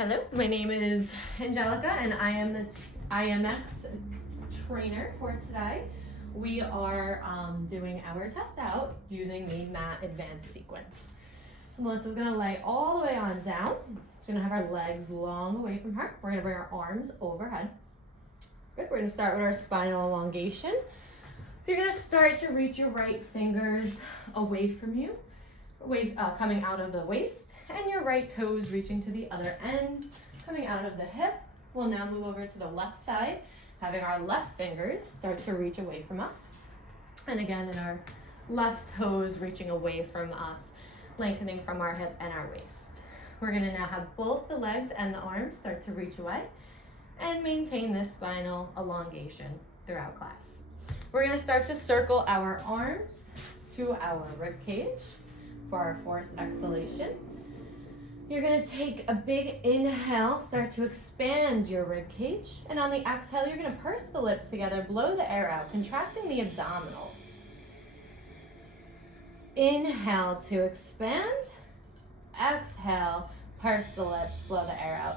Hello, my name is Angelica and I am the IMX trainer for today. We are doing our test out using the mat advanced sequence. So Melissa's gonna lay all the way on down. She's gonna have our legs long away from her. We're gonna bring our arms overhead. Good, we're gonna start with our spinal elongation. You're gonna start to reach your right fingers away from you, coming out of the waist, and your right toes reaching to the other end, coming out of the hip. We'll now move over to the left side, having our left fingers start to reach away from us. And again, in our left toes reaching away from us, lengthening from our hip and our waist. We're gonna now have both the legs and the arms start to reach away and maintain this spinal elongation throughout class. We're gonna start to circle our arms to our rib cage for our forced exhalation. You're gonna take a big inhale, start to expand your rib cage, and on the exhale, you're gonna purse the lips together, blow the air out, contracting the abdominals. Inhale to expand, exhale, purse the lips, blow the air out,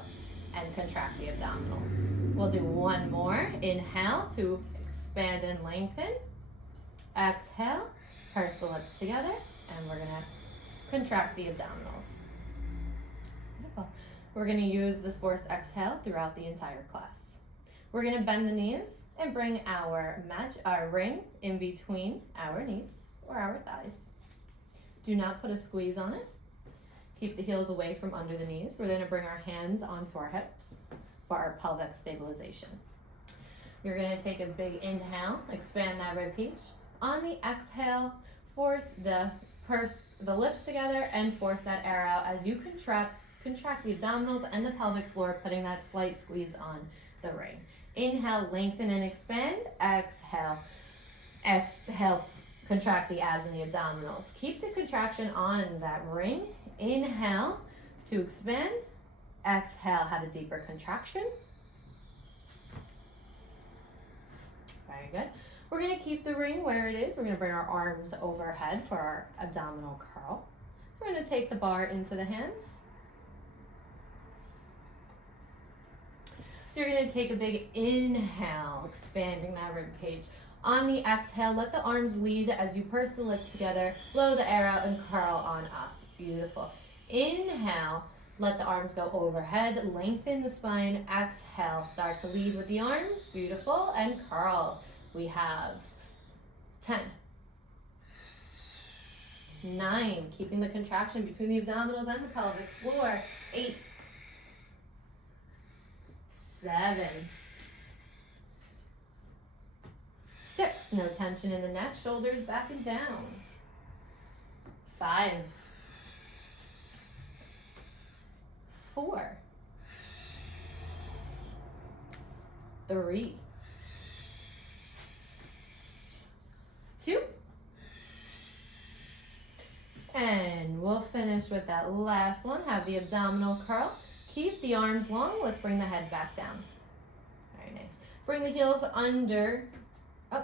and contract the abdominals. We'll do one more. Inhale to expand and lengthen. Exhale, purse the lips together, and we're gonna contract the abdominals. Beautiful. We're gonna use this forced exhale throughout the entire class. We're gonna bend the knees and bring our ring in between our knees or our thighs. Do not put a squeeze on it. Keep the heels away from under the knees. We're gonna bring our hands onto our hips for our pelvic stabilization. You're gonna take a big inhale, expand that rib cage. On the exhale, purse the lips together and force that air out as you contract the abdominals and the pelvic floor, putting that slight squeeze on the ring. Inhale, lengthen and expand. Exhale, contract the abs and the abdominals. Keep the contraction on that ring. Inhale to expand. Exhale, have a deeper contraction. Very good. We're gonna keep the ring where it is. We're gonna bring our arms overhead for our abdominal curl. We're gonna take the bar into the hands. You're gonna take a big inhale, expanding that rib cage. On the exhale, let the arms lead as you purse the lips together, blow the air out and curl on up. Beautiful. Inhale, let the arms go overhead, lengthen the spine. Exhale, start to lead with the arms. Beautiful, and curl. We have 10, 9, keeping the contraction between the abdominals and the pelvic floor. 8, 7, 6, no tension in the neck, shoulders back and down. 5, 4, 3, 2, and we'll finish with that last one. Have the abdominal curl. Keep the arms long. Let's bring the head back down. Very nice. Bring the heels under.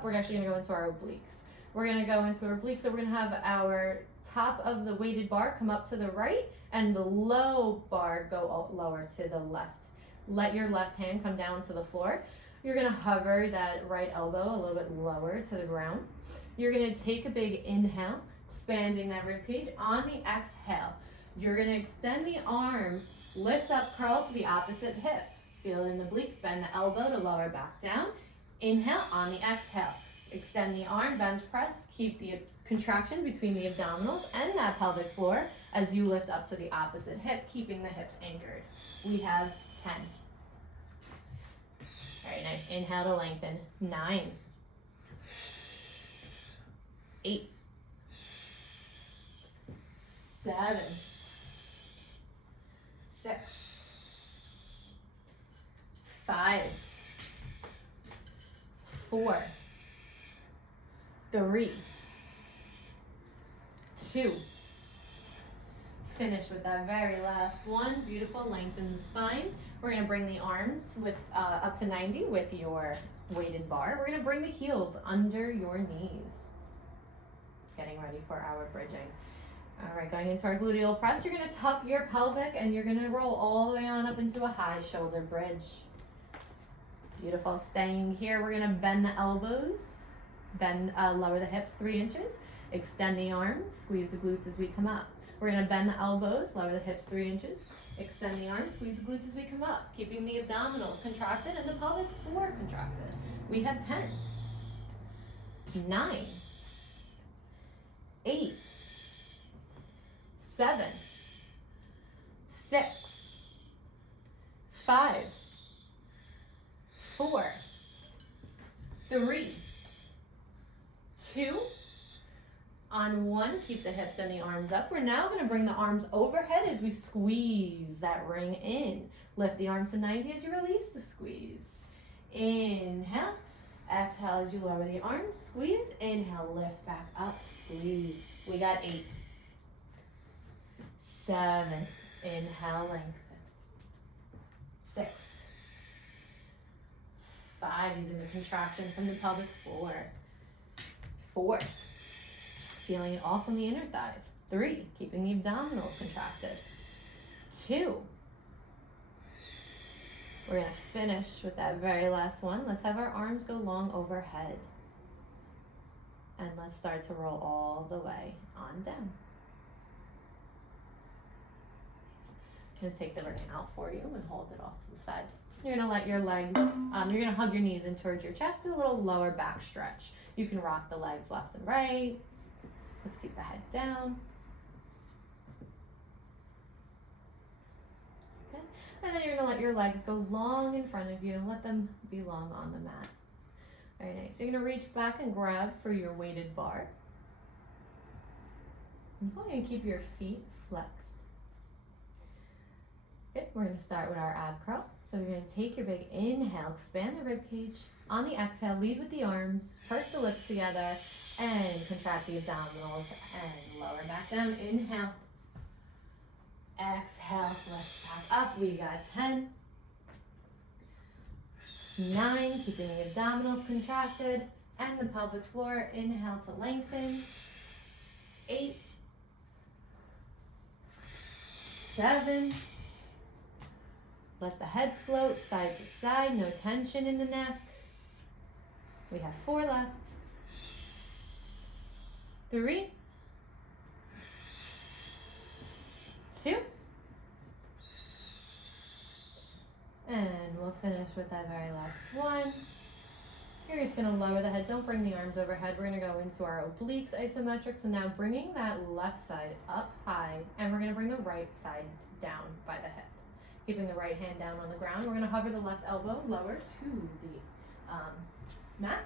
We're actually gonna go into our obliques. We're gonna go into our obliques, so we're gonna have our top of the weighted bar come up to the right and the low bar go lower to the left. Let your left hand come down to the floor. You're gonna hover that right elbow a little bit lower to the ground. You're gonna take a big inhale, expanding that rib cage. On the exhale, you're gonna extend the arm, lift up, curl to the opposite hip. Feel in the oblique, bend the elbow to lower back down. Inhale, on the exhale, extend the arm, bench press, keep the contraction between the abdominals and that pelvic floor as you lift up to the opposite hip, keeping the hips anchored. We have 10. Very nice. Inhale to lengthen. 9, 8, 7, 6, 5, 4, 3, 2. Finish with that very last one. Beautiful. Lengthen the spine. We're going to bring the arms up to 90 with your weighted bar. We're going to bring the heels under your knees. Getting ready for our bridging. All right, going into our gluteal press, you're gonna tuck your pelvic and you're gonna roll all the way on up into a high shoulder bridge. Beautiful. Staying here, we're gonna bend the elbows, lower the hips 3 inches, extend the arms, squeeze the glutes as we come up. We're gonna bend the elbows, lower the hips 3 inches, extend the arms, squeeze the glutes as we come up, keeping the abdominals contracted and the pelvic floor contracted. We have 10, 9, 8, 7, 6, 5, 4, 3, 2, on 1, keep the hips and the arms up. We're now going to bring the arms overhead as we squeeze that ring in. Lift the arms to 90 as you release the squeeze. Inhale, exhale as you lower the arms, squeeze, inhale, lift back up, squeeze. We got 8, 7, inhale, lengthen, 6, 5, using the contraction from the pelvic floor, 4, feeling it also in the inner thighs, 3, keeping the abdominals contracted, 2, we're gonna finish with that very last one. Let's have our arms go long overhead, and let's start to roll all the way on down. I'm gonna take the ring out for you and hold it off to the side. You're gonna let your legs, you're gonna hug your knees in towards your chest, do a little lower back stretch. You can rock the legs left and right. Let's keep the head down. Okay, and then you're gonna let your legs go long in front of you. Let them be long on the mat. Very nice. So you're gonna reach back and grab for your weighted bar. You're probably gonna keep your feet flexed. Okay, we're going to start with our ab curl. So you're going to take your big inhale, expand the rib cage. On the exhale, lead with the arms, purse the lips together, and contract the abdominals and lower back down. Inhale, exhale, lift back up. We got 10, 9, keeping the abdominals contracted and the pelvic floor. Inhale to lengthen. 8, 7. Let the head float side to side, no tension in the neck. We have 4 left. 3, 2, and we'll finish with that very last one. You're just gonna lower the head, don't bring the arms overhead. We're gonna go into our obliques isometric. So now bringing that left side up high, and we're gonna bring the right side down by the hip. Keeping the right hand down on the ground. We're gonna hover the left elbow lower to the mat.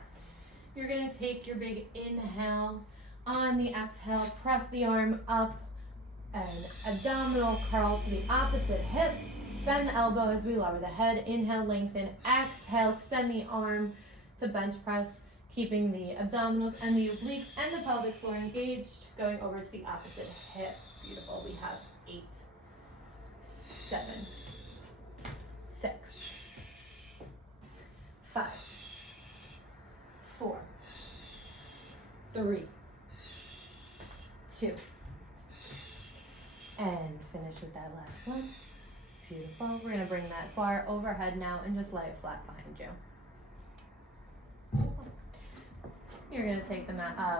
You're gonna take your big inhale. On the exhale, press the arm up and abdominal curl to the opposite hip. Bend the elbow as we lower the head. Inhale, lengthen. Exhale, extend the arm to bench press, keeping the abdominals and the obliques and the pelvic floor engaged. Going over to the opposite hip. Beautiful. We have 8, 7, 6, 5, 4, 3, 2, and finish with that last one. Beautiful. We're gonna bring that bar overhead now and just lay it flat behind you. You're gonna take the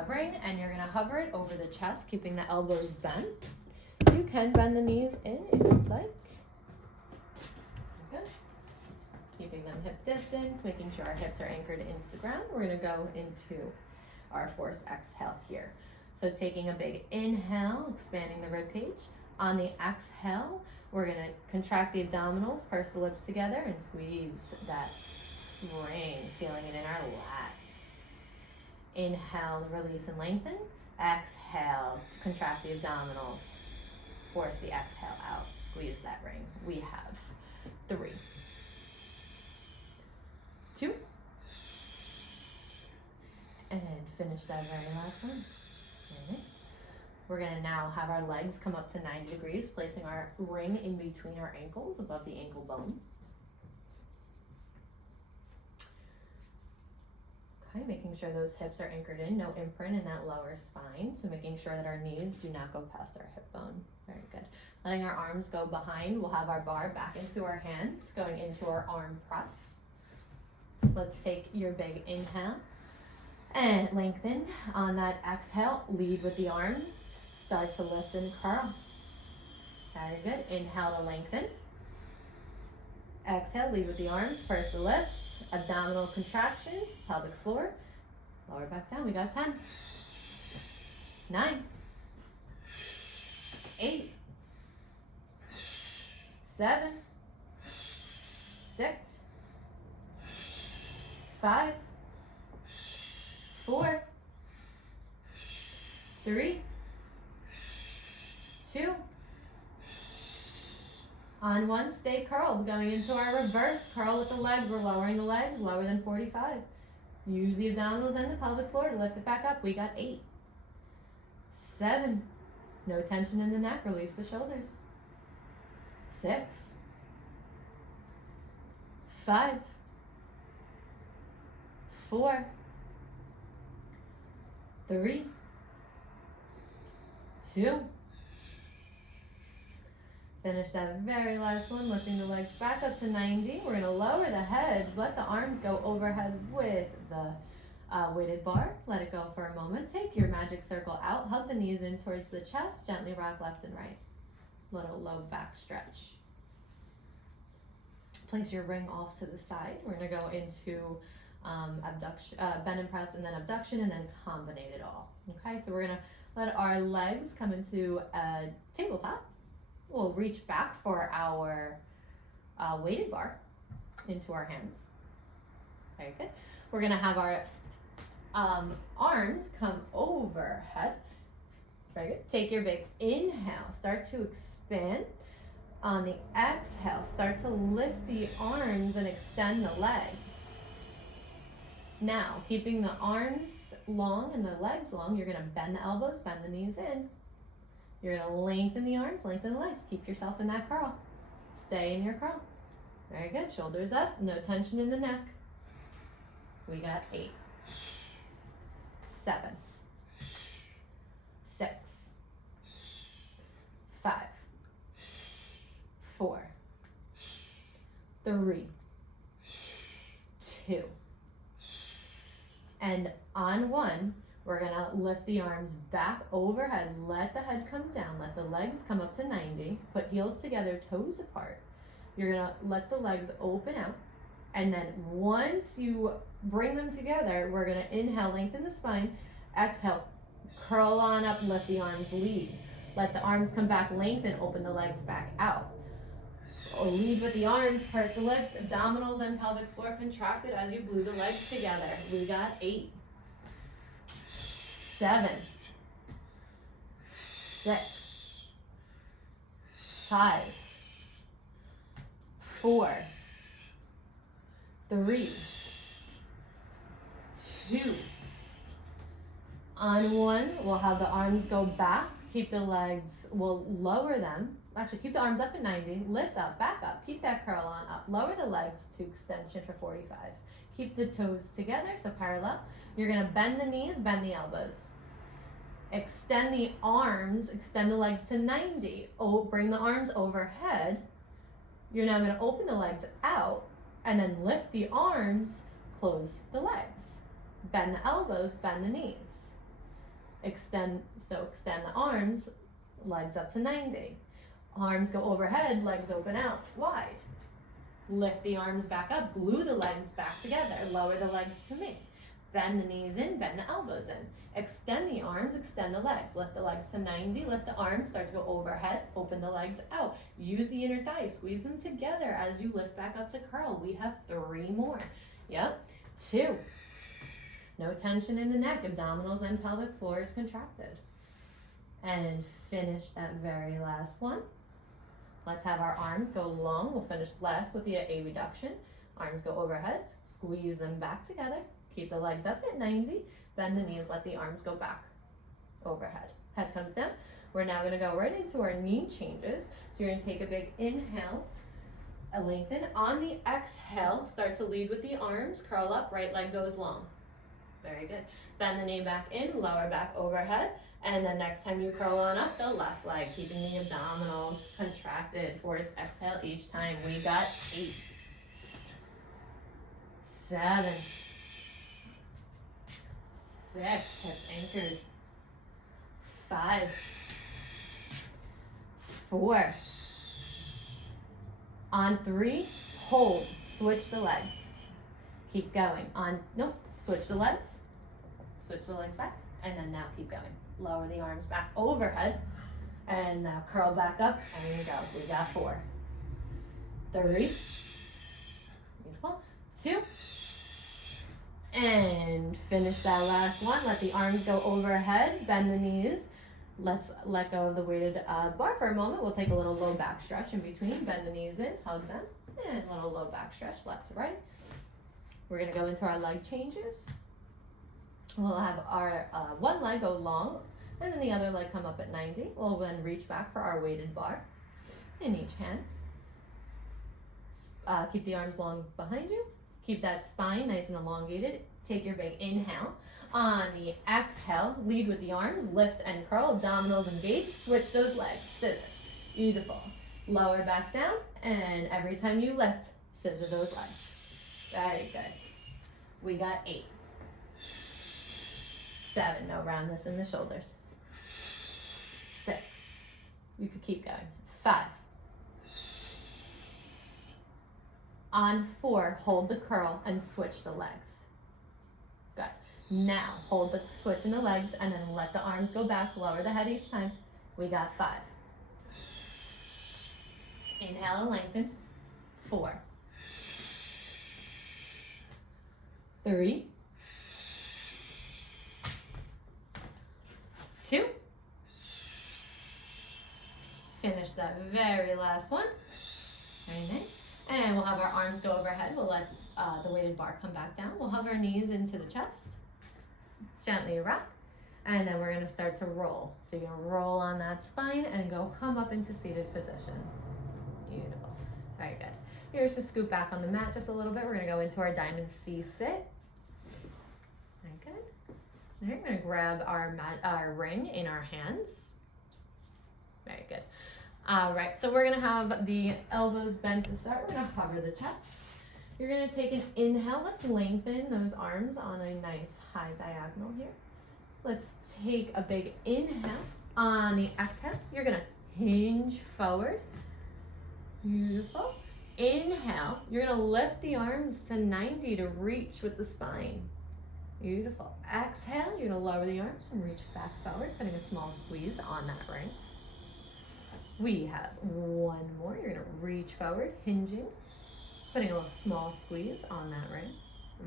ring and you're gonna hover it over the chest, keeping the elbows bent. You can bend the knees in if you'd like. Good. Keeping them hip distance, making sure our hips are anchored into the ground. We're gonna go into our forced exhale here. So taking a big inhale, expanding the rib cage. On the exhale, we're gonna contract the abdominals, purse the lips together, and squeeze that ring, feeling it in our lats. Inhale, release and lengthen. Exhale, to contract the abdominals. Force the exhale out, squeeze that ring. We have 3, 2, and finish that very last one. Very nice. We're gonna now have our legs come up to 90 degrees, placing our ring in between our ankles, above the ankle bone. Okay, making sure those hips are anchored in, no imprint in that lower spine. So making sure that our knees do not go past our hip bone. Very good. Letting our arms go behind. We'll have our bar back into our hands, going into our arm press. Let's take your big inhale and lengthen. On that exhale, lead with the arms. Start to lift and curl. Very good. Inhale to lengthen. Exhale, lead with the arms, purse the lips, abdominal contraction, pelvic floor, lower back down. We got 10, 9, 8, 7, 6, 5, 4, 3, 2, on one, stay curled. Going into our reverse curl with the legs. We're lowering the legs, lower than 45. Use the abdominals and the pelvic floor to lift it back up. We got 8, 7, no tension in the neck, release the shoulders. 6, 5, 4, 3, 2, finish that very last one, lifting the legs back up to 90. We're gonna lower the head, let the arms go overhead with the weighted bar. Let it go for a moment. Take your magic circle out, hug the knees in towards the chest, gently rock left and right. Little low back stretch. Place your ring off to the side. We're gonna go into abduction, bend and press, and then abduction, and then combine it all. Okay, so we're gonna let our legs come into a tabletop. We'll reach back for our weighted bar into our hands. Very good. We're gonna have our arms come overhead. Very good. Take your big inhale. Start to expand. On the exhale, start to lift the arms and extend the legs. Now, keeping the arms long and the legs long, you're gonna bend the elbows, bend the knees in. You're gonna lengthen the arms, lengthen the legs. Keep yourself in that curl. Stay in your curl. Very good. Shoulders up, no tension in the neck. We got 8, 7, 6, 5, 4, 3, 2. And on 1, we're gonna lift the arms back overhead, let the head come down, let the legs come up to 90, put heels together, toes apart. You're gonna let the legs open out, and then once you bring them together, we're gonna inhale, lengthen the spine, exhale, curl on up, lift the arms, lead. Let the arms come back, lengthen, open the legs back out. So lead with the arms, purse the lips, abdominals and pelvic floor contracted as you glue the legs together. We got 8, 7, 6, 5, 4, 3, 2. On 1, we'll have the arms go back. Keep the legs, we'll lower them. Actually, keep the arms up at 90, lift up, back up, keep that curl on up. Lower the legs to extension for 45. Keep the toes together, so parallel. You're gonna bend the knees, bend the elbows. Extend the arms, extend the legs to 90. Oh, bring the arms overhead. You're now gonna open the legs out and then lift the arms, close the legs. Bend the elbows, bend the knees. Extend the arms, legs up to 90. Arms go overhead, legs open out, wide. Lift the arms back up, glue the legs back together, lower the legs to me. Bend the knees in, bend the elbows in. Extend the arms, extend the legs. Lift the legs to 90, lift the arms, start to go overhead, open the legs out. Use the inner thighs, squeeze them together as you lift back up to curl. We have 3 more. Yep, 2. No tension in the neck, abdominals and pelvic floor is contracted. And finish that very last one. Let's have our arms go long. We'll finish last with the A reduction. Arms go overhead, squeeze them back together. Keep the legs up at 90, bend the knees, let the arms go back, overhead. Head comes down. We're now gonna go right into our knee changes. So you're gonna take a big inhale, a lengthen. On the exhale, start to lead with the arms, curl up, right leg goes long. Very good. Bend the knee back in, lower back overhead. And then next time you curl on up, the left leg, keeping the abdominals contracted. Force exhale each time. We got 8, 7, 6, hips anchored. 5, 4. On 3, hold, switch the legs. Keep going. On, nope, switch the legs back, and then now keep going. Lower the arms back overhead, and now curl back up, and go. We got 4, 3, beautiful, 2, and finish that last one. Let the arms go overhead, bend the knees. Let's let go of the weighted bar for a moment. We'll take a little low back stretch in between. Bend the knees in, hug them, and a little low back stretch, left to right. We're gonna go into our leg changes. We'll have our one leg go long, and then the other leg come up at 90. We'll then reach back for our weighted bar in each hand. Keep the arms long behind you. Keep that spine nice and elongated. Take your big inhale. On the exhale, lead with the arms, lift and curl, abdominals engaged, switch those legs, scissor. Beautiful. Lower back down, and every time you lift, scissor those legs. Very good. We got 8, 7, now round this in the shoulders. 6, you could keep going. 5. On 4, hold the curl and switch the legs. Good. Now, hold the switch in the legs and then let the arms go back, lower the head each time. We got 5. Inhale and lengthen. 4, 3, 2. Finish that very last one. Very nice. And we'll have our arms go overhead. We'll let the weighted bar come back down. We'll hug our knees into the chest. Gently rock. And then we're going to start to roll. So you're going to roll on that spine and come up into seated position. Beautiful. Very good. Here's to scoot back on the mat just a little bit. We're going to go into our diamond C sit. Very good. We're going to grab our ring in our hands. Very good. All right, so we're gonna have the elbows bent to start. We're gonna hover the chest. You're gonna take an inhale. Let's lengthen those arms on a nice high diagonal here. Let's take a big inhale. On the exhale, you're gonna hinge forward. Beautiful. Inhale, you're gonna lift the arms to 90 to reach with the spine. Beautiful. Exhale, you're gonna lower the arms and reach back forward, putting a small squeeze on that ring. We have one more. You're gonna reach forward, hinging, putting a little small squeeze on that ring.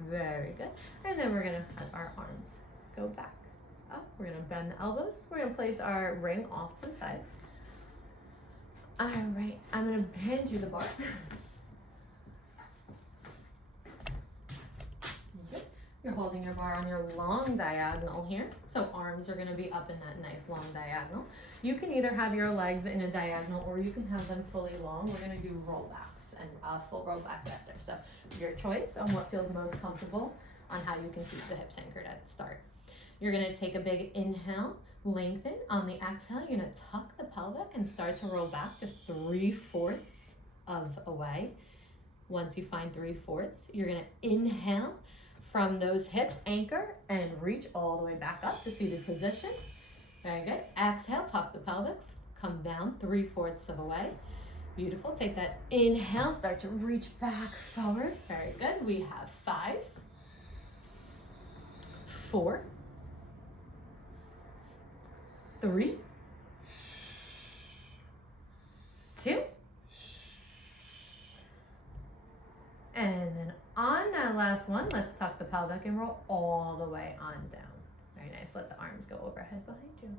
Very good. And then we're gonna have our arms go back up. We're gonna bend the elbows. We're gonna place our ring off to the side. All right, I'm gonna hand you the bar. Good. You're holding your bar on your long diagonal here. So arms are gonna be up in that nice long diagonal. You can either have your legs in a diagonal or you can have them fully long. We're gonna do rollbacks and full rollbacks after. So your choice on what feels most comfortable on how you can keep the hips anchored at the start. You're gonna take a big inhale, lengthen. On the exhale, you're gonna tuck the pelvic and start to roll back just 3/4 of a way. Once you find 3/4, you're gonna inhale from those hips, anchor and reach all the way back up to seated position. Very good. Exhale, tuck the pelvic, come down 3/4 of a way. Beautiful. Take that inhale, start to reach back forward. Very good. We have 5, 4, 3, 2, and then on that last one, let's tuck the pelvic and roll all the way on down. Very nice. Let the arms go overhead behind you.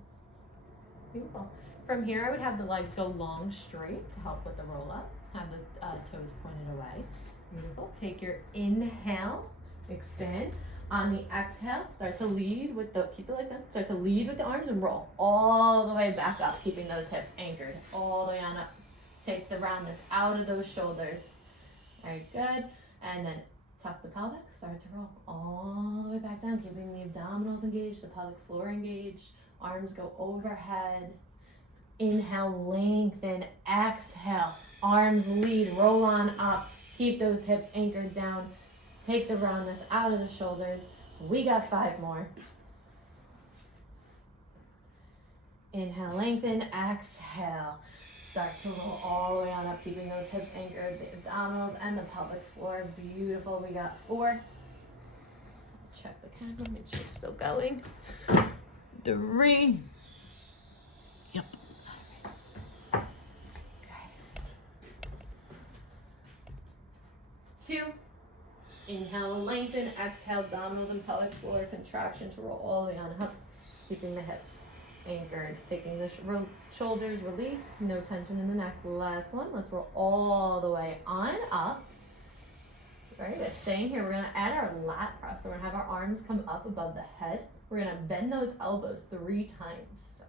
Beautiful. From here, I would have the legs go long straight to help with the roll up. Have the toes pointed away. Beautiful. Take your inhale, extend. On the exhale, start to lead with keep the legs in. Start to lead with the arms and roll all the way back up, keeping those hips anchored all the way on up. Take the roundness out of those shoulders. Very good. And then tuck the pelvic, start to roll all the way back down, keeping the abdominals engaged, the pelvic floor engaged, arms go overhead. Inhale, lengthen, exhale, arms lead, roll on up, keep those hips anchored down, take the roundness out of the shoulders. We got 5 more. Inhale, lengthen, exhale. Start to roll all the way on up, keeping those hips anchored, the abdominals and the pelvic floor. Beautiful. We got 4. Check the camera, make sure it's still going. 3. Yep. Good. 2. Inhale, lengthen, exhale, abdominals and pelvic floor contraction to roll all the way on up, keeping the hips anchored, taking the shoulders released, no tension in the neck. Last one, let's roll all the way on up. Very good, staying here, we're gonna add our lat press. So we're gonna have our arms come up above the head. We're gonna bend those elbows 3 times.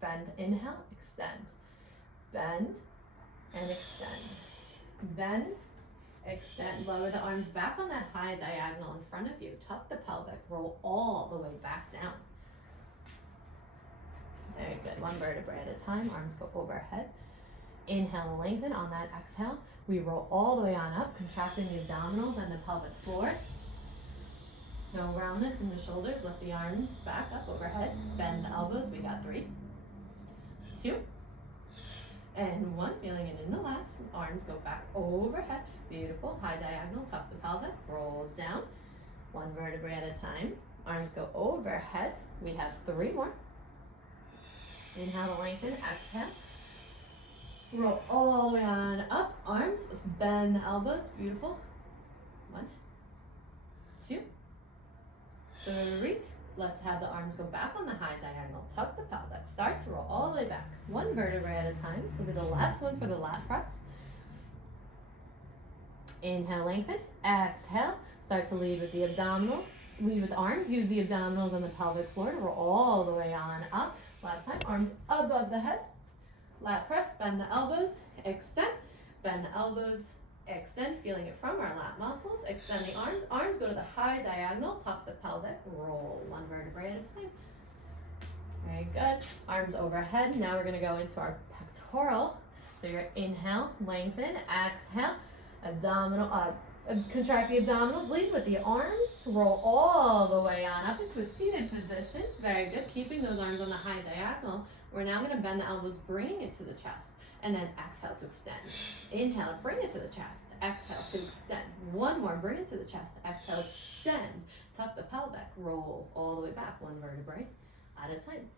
Bend, inhale, extend. Bend and extend. Bend, extend. Lower the arms back on that high diagonal in front of you. Tuck the pelvic, roll all the way back down. Very good, 1 vertebrae at a time, arms go overhead. Inhale, lengthen. On that exhale, we roll all the way on up, contracting the abdominals and the pelvic floor. No roundness in the shoulders, lift the arms back up overhead, bend the elbows, we got 3, 2, and 1, feeling it in the lats, arms go back overhead, beautiful, high diagonal, tuck the pelvic, roll down, 1 vertebrae at a time, arms go overhead, we have 3 more. Inhale to lengthen, exhale. Roll all the way on up, arms, let's bend the elbows, beautiful. 1, 2, 3. Let's have the arms go back on the high diagonal, tuck the pelvic, start to roll all the way back. 1 vertebrae at a time, so we'll do the last one for the lat press. Inhale, lengthen, exhale, start to lead with the abdominals, lead with the arms, use the abdominals on the pelvic floor to roll all the way on up. Last time, arms above the head, lat press, bend the elbows, extend, bend the elbows, extend, feeling it from our lat muscles, extend the arms, arms go to the high diagonal, tuck the pelvic, roll 1 vertebrae at a time. Very good, arms overhead. Now we're gonna go into our pectoral. So your inhale, lengthen, exhale, abdominal, contract the abdominals, lead with the arms, roll all the way on up into a seated position. Very good, keeping those arms on the high diagonal. We're now gonna bend the elbows, bringing it to the chest, and then exhale to extend. Inhale, bring it to the chest, exhale to extend. 1 more, bring it to the chest, exhale, extend. Tuck the pelvic, roll all the way back, 1 vertebrae at a time.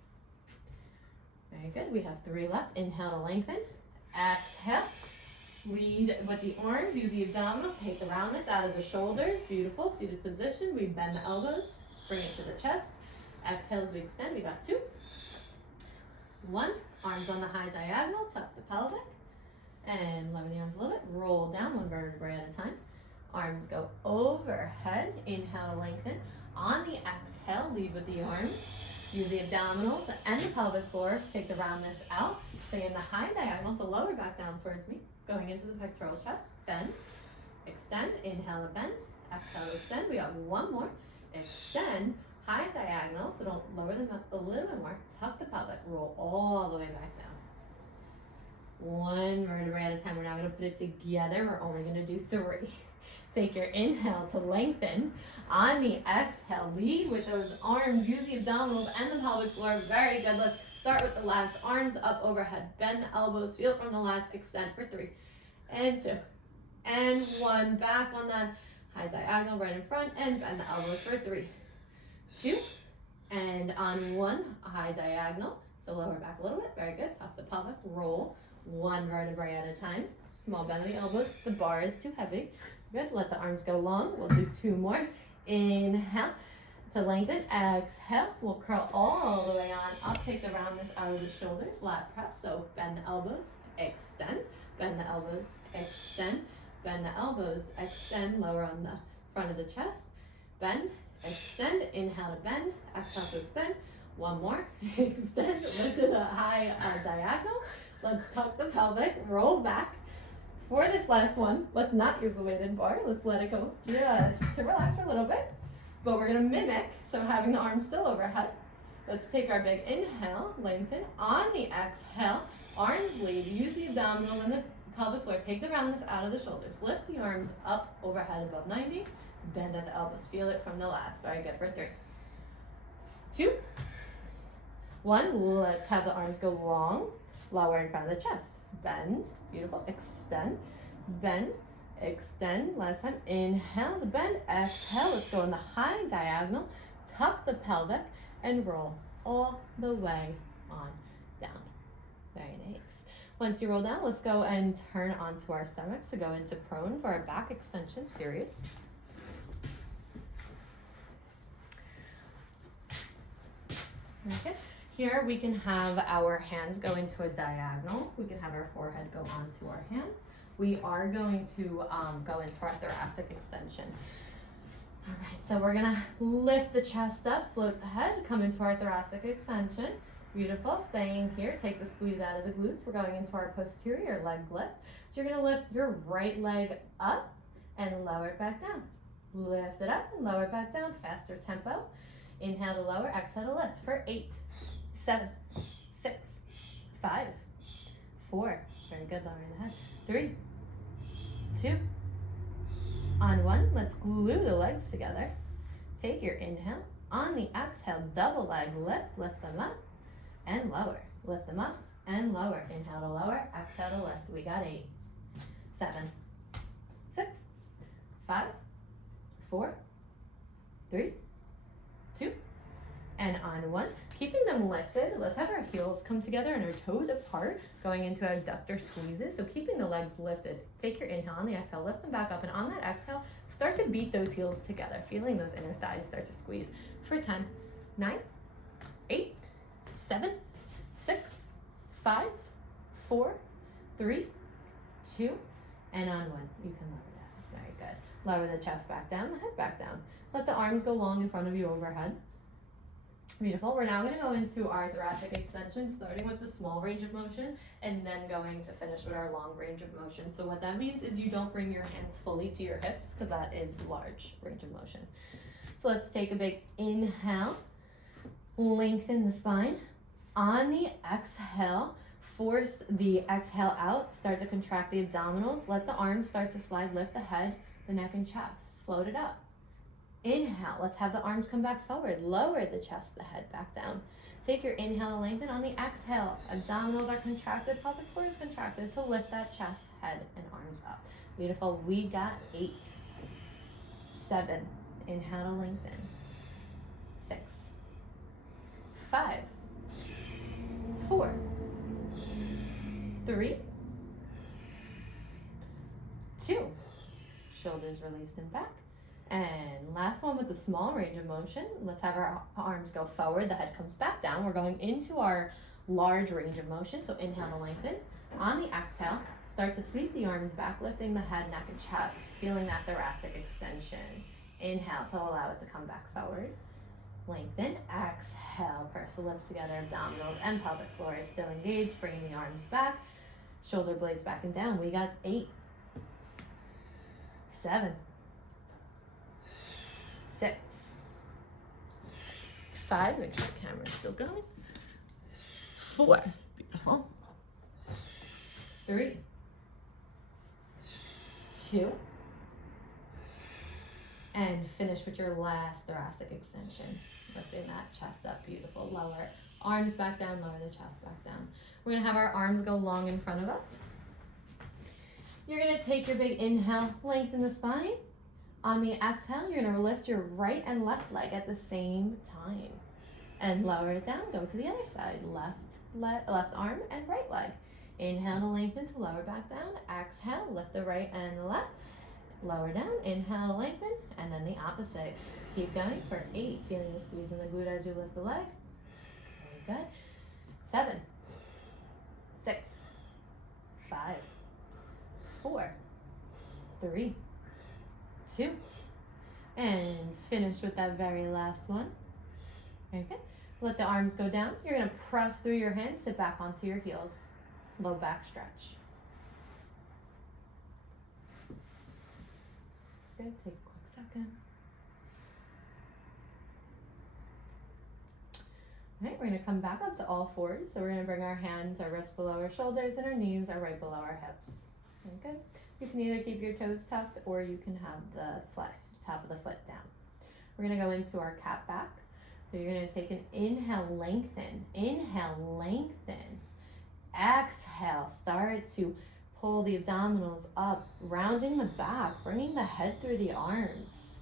Very good, we have 3 left. Inhale to lengthen, exhale. Lead with the arms, use the abdominals, take the roundness out of the shoulders. Beautiful, seated position. We bend the elbows, bring it to the chest. Exhale as we extend, we got 2. 1, arms on the high diagonal, tuck the pelvic, and lower the arms a little bit. Roll down 1 vertebrae at a time. Arms go overhead, inhale to lengthen. On the exhale, lead with the arms. Use the abdominals and the pelvic floor. Take the roundness out. Stay in the high diagonal, so lower back down towards me. Going into the pectoral chest, bend, extend, inhale to bend, exhale to extend. We got 1 more, extend, high diagonal, so don't lower them up a little bit more. Tuck the pelvic, roll all the way back down. 1 vertebrae at a time. We're now gonna put it together. We're only gonna do 3. Take your inhale to lengthen. On the exhale, lead with those arms. Use the abdominals and the pelvic floor. Very good. Let's start with the lats. Arms up overhead. Bend the elbows. Feel from the lats. Extend for 3 and 2 and 1. Back on that high diagonal right in front and bend the elbows for 3, 2, and on 1 high diagonal. So lower back a little bit. Very good. Tuck the pelvic. Roll 1 vertebrae at a time. Small bend of the elbows. The bar is too heavy. Good, let the arms go long. We'll do 2 more. Inhale to lengthen, exhale. We'll curl all the way on up. Take the roundness out of the shoulders, lat press. So bend the elbows, extend, bend the elbows, extend, bend the elbows, extend, lower on the front of the chest. Bend, extend, inhale to bend, exhale to extend. 1 more, extend, lift to the high diagonal. Let's tuck the pelvic, roll back. For this last one, let's not use the weighted bar. Let's let it go just to relax for a little bit. But we're gonna mimic, so having the arms still overhead. Let's take our big inhale, lengthen. On the exhale, arms lead. Use the abdominal and the pelvic floor. Take the roundness out of the shoulders. Lift the arms up overhead above 90. Bend at the elbows. Feel it from the lats. Very good for 3, 2, 1. Let's have the arms go long, lower in front of the chest. Bend, beautiful, extend, bend, extend. Last time, inhale the bend, exhale. Let's go in the high diagonal, tuck the pelvic, and roll all the way on down. Very nice. Once you roll down, let's go and turn onto our stomachs to go into prone for our back extension series. Okay. Here we can have our hands go into a diagonal. We can have our forehead go onto our hands. We are going to go into our thoracic extension. All right, so we're gonna lift the chest up, float the head, come into our thoracic extension. Beautiful, staying here. Take the squeeze out of the glutes. We're going into our posterior leg lift. So you're gonna lift your right leg up and lower it back down. Lift it up and lower it back down. Faster tempo. Inhale to lower, exhale to lift for 8, 7, 6, 5, 4. Very good, lowering the head. 3, 2. On 1, let's glue the legs together. Take your inhale. On the exhale, double leg lift. Lift them up and lower. Lift them up and lower. Inhale to lower, exhale to lift. We got 8, 7, 6, 5, 4, 3, 2, and on 1. Keeping them lifted, let's have our heels come together and our toes apart, going into abductor squeezes. So keeping the legs lifted. Take your inhale, on the exhale, lift them back up, and on that exhale, start to beat those heels together, feeling those inner thighs start to squeeze. For 10, 9, 8, 7, 6, 5, 4, 3, 2, and on 1. You can lower that. Very good. Lower the chest back down, the head back down. Let the arms go long in front of you overhead. Beautiful. We're now going to go into our thoracic extension, starting with the small range of motion and then going to finish with our long range of motion. So what that means is you don't bring your hands fully to your hips because that is large range of motion. So let's take a big inhale, lengthen the spine. On the exhale, force the exhale out, start to contract the abdominals, let the arms start to slide, lift the head, the neck and chest, float it up. Inhale, let's have the arms come back forward. Lower the chest, the head back down. Take your inhale to lengthen. On the exhale, abdominals are contracted, pelvic floor is contracted. So lift that chest, head, and arms up. Beautiful. We got 8, 7. Inhale to lengthen. 6, 5, 4, 3, 2. Shoulders released and back. And last one with the small range of motion. Let's have our arms go forward. The head comes back down. We're going into our large range of motion. So inhale to lengthen. On the exhale, start to sweep the arms back, lifting the head, neck, and chest, feeling that thoracic extension. Inhale to allow it to come back forward. Lengthen. Exhale, purse the lips together. Abdominals and pelvic floor is still engaged. Bringing the arms back. Shoulder blades back and down. We got 8, 7, 6, 5, make sure the camera's still going. 4, beautiful. 3, 2, and finish with your last thoracic extension. Lifting that chest up, beautiful. Lower arms back down, lower the chest back down. We're gonna have our arms go long in front of us. You're gonna take your big inhale, lengthen the spine. On the exhale, you're gonna lift your right and left leg at the same time. And lower it down, go to the other side. Left arm and right leg. Inhale to lengthen to lower back down. Exhale, lift the right and the left. Lower down, inhale to lengthen, and then the opposite. Keep going for 8, feeling the squeeze in the glute as you lift the leg. Very good. 7, 6, 5, 4, 3, 2, and finish with that very last one. Very good. Let the arms go down. You're gonna press through your hands, sit back onto your heels. Low back stretch. Good, take a quick second. All right, we're gonna come back up to all fours. So we're gonna bring our hands, our wrists below our shoulders, and our knees are right below our hips. Okay, good. You can either keep your toes tucked or you can have the top of the foot down. We're gonna go into our cat back. So you're gonna take an inhale, lengthen. Inhale, lengthen. Exhale, start to pull the abdominals up, rounding the back, bringing the head through the arms.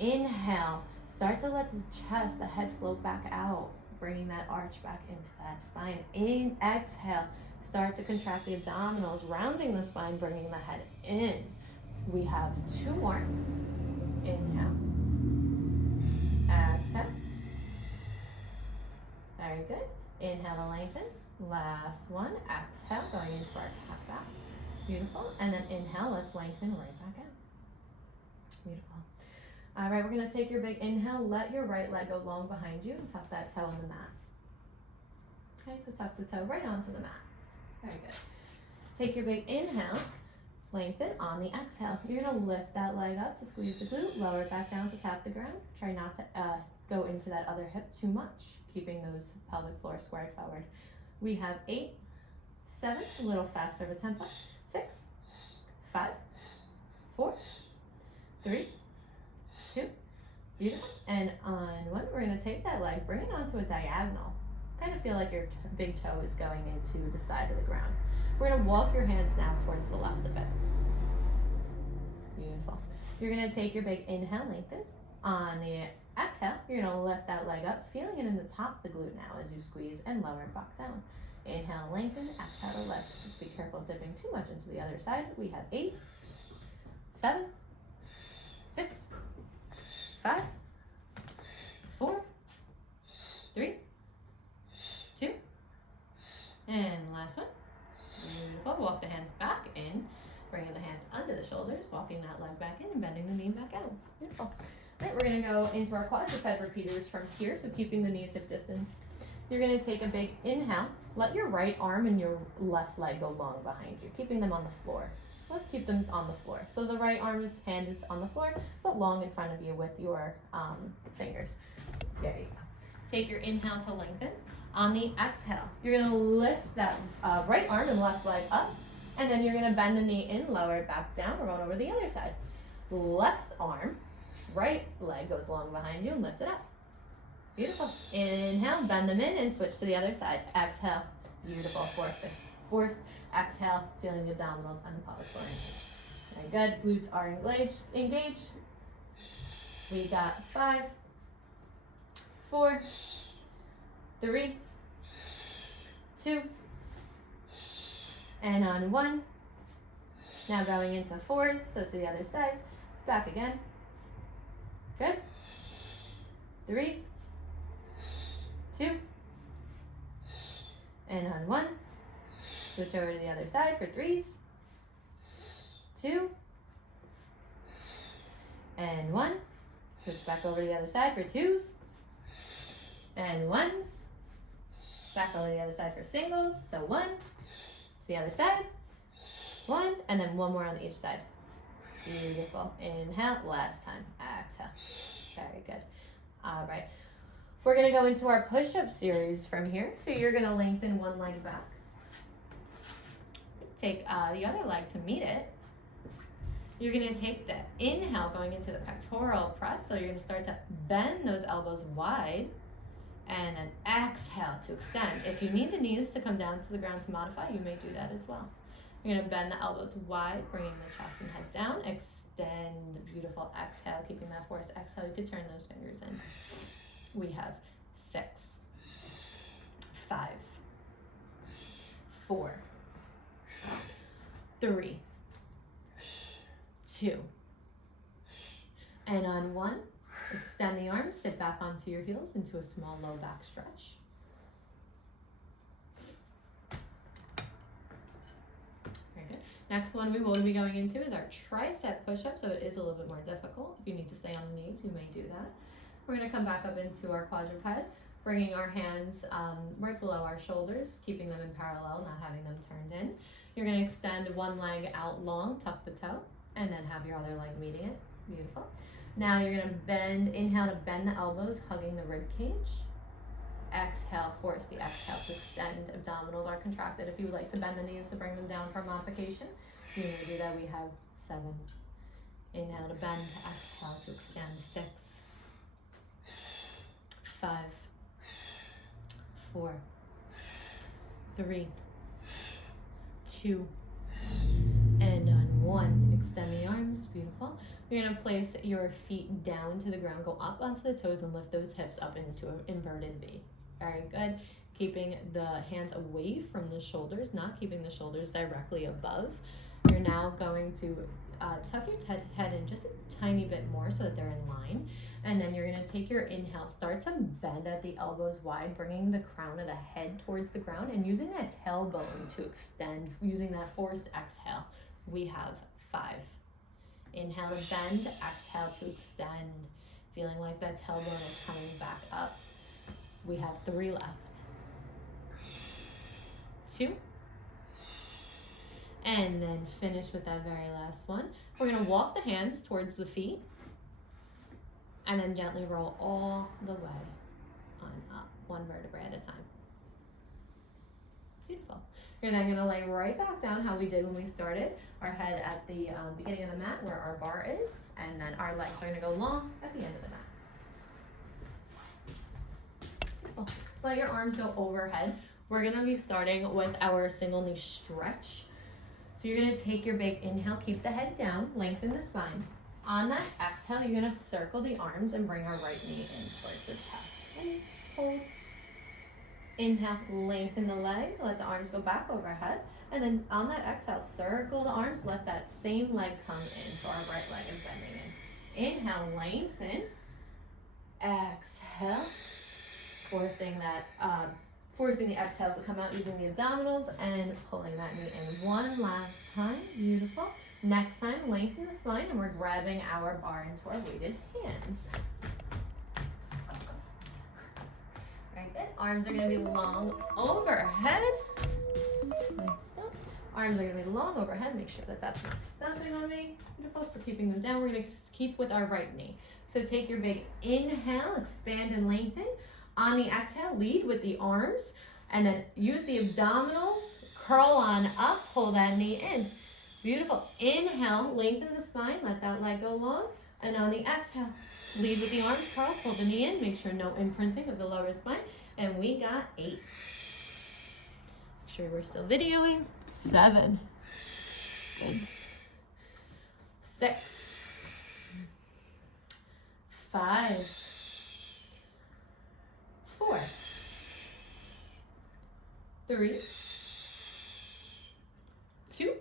Inhale, start to let the chest, the head float back out, bringing that arch back into that spine. Exhale, start to contract the abdominals, rounding the spine, bringing the head in. We have 2 more. Inhale. Exhale. Very good. Inhale to lengthen. Last one. Exhale, going into our cat back. Beautiful. And then inhale, let's lengthen right back out. Beautiful. All right, we're gonna take your big inhale. Let your right leg go long behind you and tuck that toe on the mat. Okay, so tuck the toe right onto the mat. Very good. Take your big inhale, lengthen on the exhale. You're gonna lift that leg up to squeeze the glute, lower it back down to tap the ground. Try not to go into that other hip too much, keeping those pelvic floor squared forward. We have 8, 7, a little faster of a tempo. 6, 5, 4, 3, 2, beautiful. And on 1, we're gonna take that leg, bring it onto a diagonal. Kind of feel like your big toe is going into the side of the ground. We're gonna walk your hands now towards the left a bit. Beautiful. You're gonna take your big inhale, lengthen. On the exhale, you're gonna lift that leg up, feeling it in the top of the glute now as you squeeze and lower it back down. Inhale, lengthen, exhale to lift. Just be careful of dipping too much into the other side. We have 8, 7, 6, 5, 4, 3, 2, and last one. Beautiful. Walk the hands back in, bringing the hands under the shoulders, walking that leg back in and bending the knee back out. Beautiful. All right, we're gonna go into our quadruped repeaters from here, so keeping the knees hip distance. You're gonna take a big inhale, let your right arm and your left leg go long behind you, keeping them on the floor. Let's keep them on the floor. So the right hand is on the floor, but long in front of you with your fingers. There you go. Take your inhale to lengthen. On the exhale, you're gonna lift that right arm and left leg up, and then you're gonna bend the knee in, lower it back down. We're going over to the other side. Left arm, right leg goes long behind you and lift it up. Beautiful. Inhale, bend them in and switch to the other side. Exhale. Beautiful. Force. Exhale, feeling the abdominals and the pelvic floor engaged. Very good. Glutes are engaged. We got 5, 4, 3, 2, and on 1. Now going into 4s, so to the other side. Back again. Good. 3, 2, and on 1. Switch over to the other side for 3s, 2, and 1. Switch back over to the other side for 2s, and 1s. Back over to the other side for singles, so 1, to the other side, 1, and then 1 more on each side. Beautiful. Inhale, last time. Exhale. Very good. All right. We're gonna go into our push-up series from here. So you're gonna lengthen one leg back. Take the other leg to meet it. You're gonna take the inhale going into the pectoral press. So you're gonna start to bend those elbows wide, and then exhale to extend. If you need the knees to come down to the ground to modify, you may do that as well. You're gonna bend the elbows wide, bringing the chest and head down. Extend, beautiful. Exhale, keeping that force. Exhale, you could turn those fingers in. We have 6, 5, 4, 3, 2, and on 1, extend the arms, sit back onto your heels into a small low back stretch. Very good. Next one we will be going into is our tricep push-up, so it is a little bit more difficult. If you need to stay on the knees, you may do that. We're going to come back up into our quadruped, bringing our hands right below our shoulders, keeping them in parallel, not having them turned in. You're going to extend one leg out long, tuck the toe, and then have your other leg meeting it. Beautiful. Now you're gonna bend, inhale to bend the elbows, hugging the rib cage. Exhale, force the exhale to extend. Abdominals are contracted. If you would like to bend the knees to bring them down for modification, you're gonna do that. We have 7. Inhale to bend, exhale to extend. 6, 5, 4, 3, 2, and on 1. Extend the arms, beautiful. You're gonna place your feet down to the ground, go up onto the toes and lift those hips up into an inverted V. Very good. Keeping the hands away from the shoulders, not keeping the shoulders directly above. You're now going to tuck your head in just a tiny bit more so that they're in line. And then you're gonna take your inhale, start to bend at the elbows wide, bringing the crown of the head towards the ground and using that tailbone to extend, using that forced exhale. We have 5. Inhale to bend, exhale to extend. Feeling like that tailbone is coming back up. We have 3 left. 2. And then finish with that very last one. We're gonna walk the hands towards the feet and then gently roll all the way on up, 1 vertebrae at a time. Beautiful. You're then gonna lay right back down how we did when we started. Our head at the beginning of the mat where our bar is, and then our legs are gonna go long at the end of the mat. Beautiful. Let your arms go overhead. We're gonna be starting with our single knee stretch. So you're gonna take your big inhale, keep the head down, lengthen the spine. On that exhale, you're gonna circle the arms and bring our right knee in towards the chest. And hold. Inhale, lengthen the leg, let the arms go back overhead. And then on that exhale, circle the arms, let that same leg come in. So our right leg is bending in. Inhale, lengthen. Exhale, forcing the exhale to come out using the abdominals and pulling that knee in. 1 last time, beautiful. Next time, lengthen the spine and we're grabbing our bar into our weighted hands. Very good. Arms are gonna be long overhead. Next up, arms are gonna be long overhead. Make sure that that's not stopping on me. Beautiful, so keeping them down. We're gonna keep with our right knee. So take your big inhale, expand and lengthen. On the exhale, lead with the arms and then use the abdominals, curl on up, pull that knee in. Beautiful. Inhale, lengthen the spine, let that leg go long. And on the exhale, lead with the arms, curl, pull the knee in, make sure no imprinting of the lower spine. And we got 8. Make sure we're still videoing. 7. Good. 6. 5. 4. 3. 2.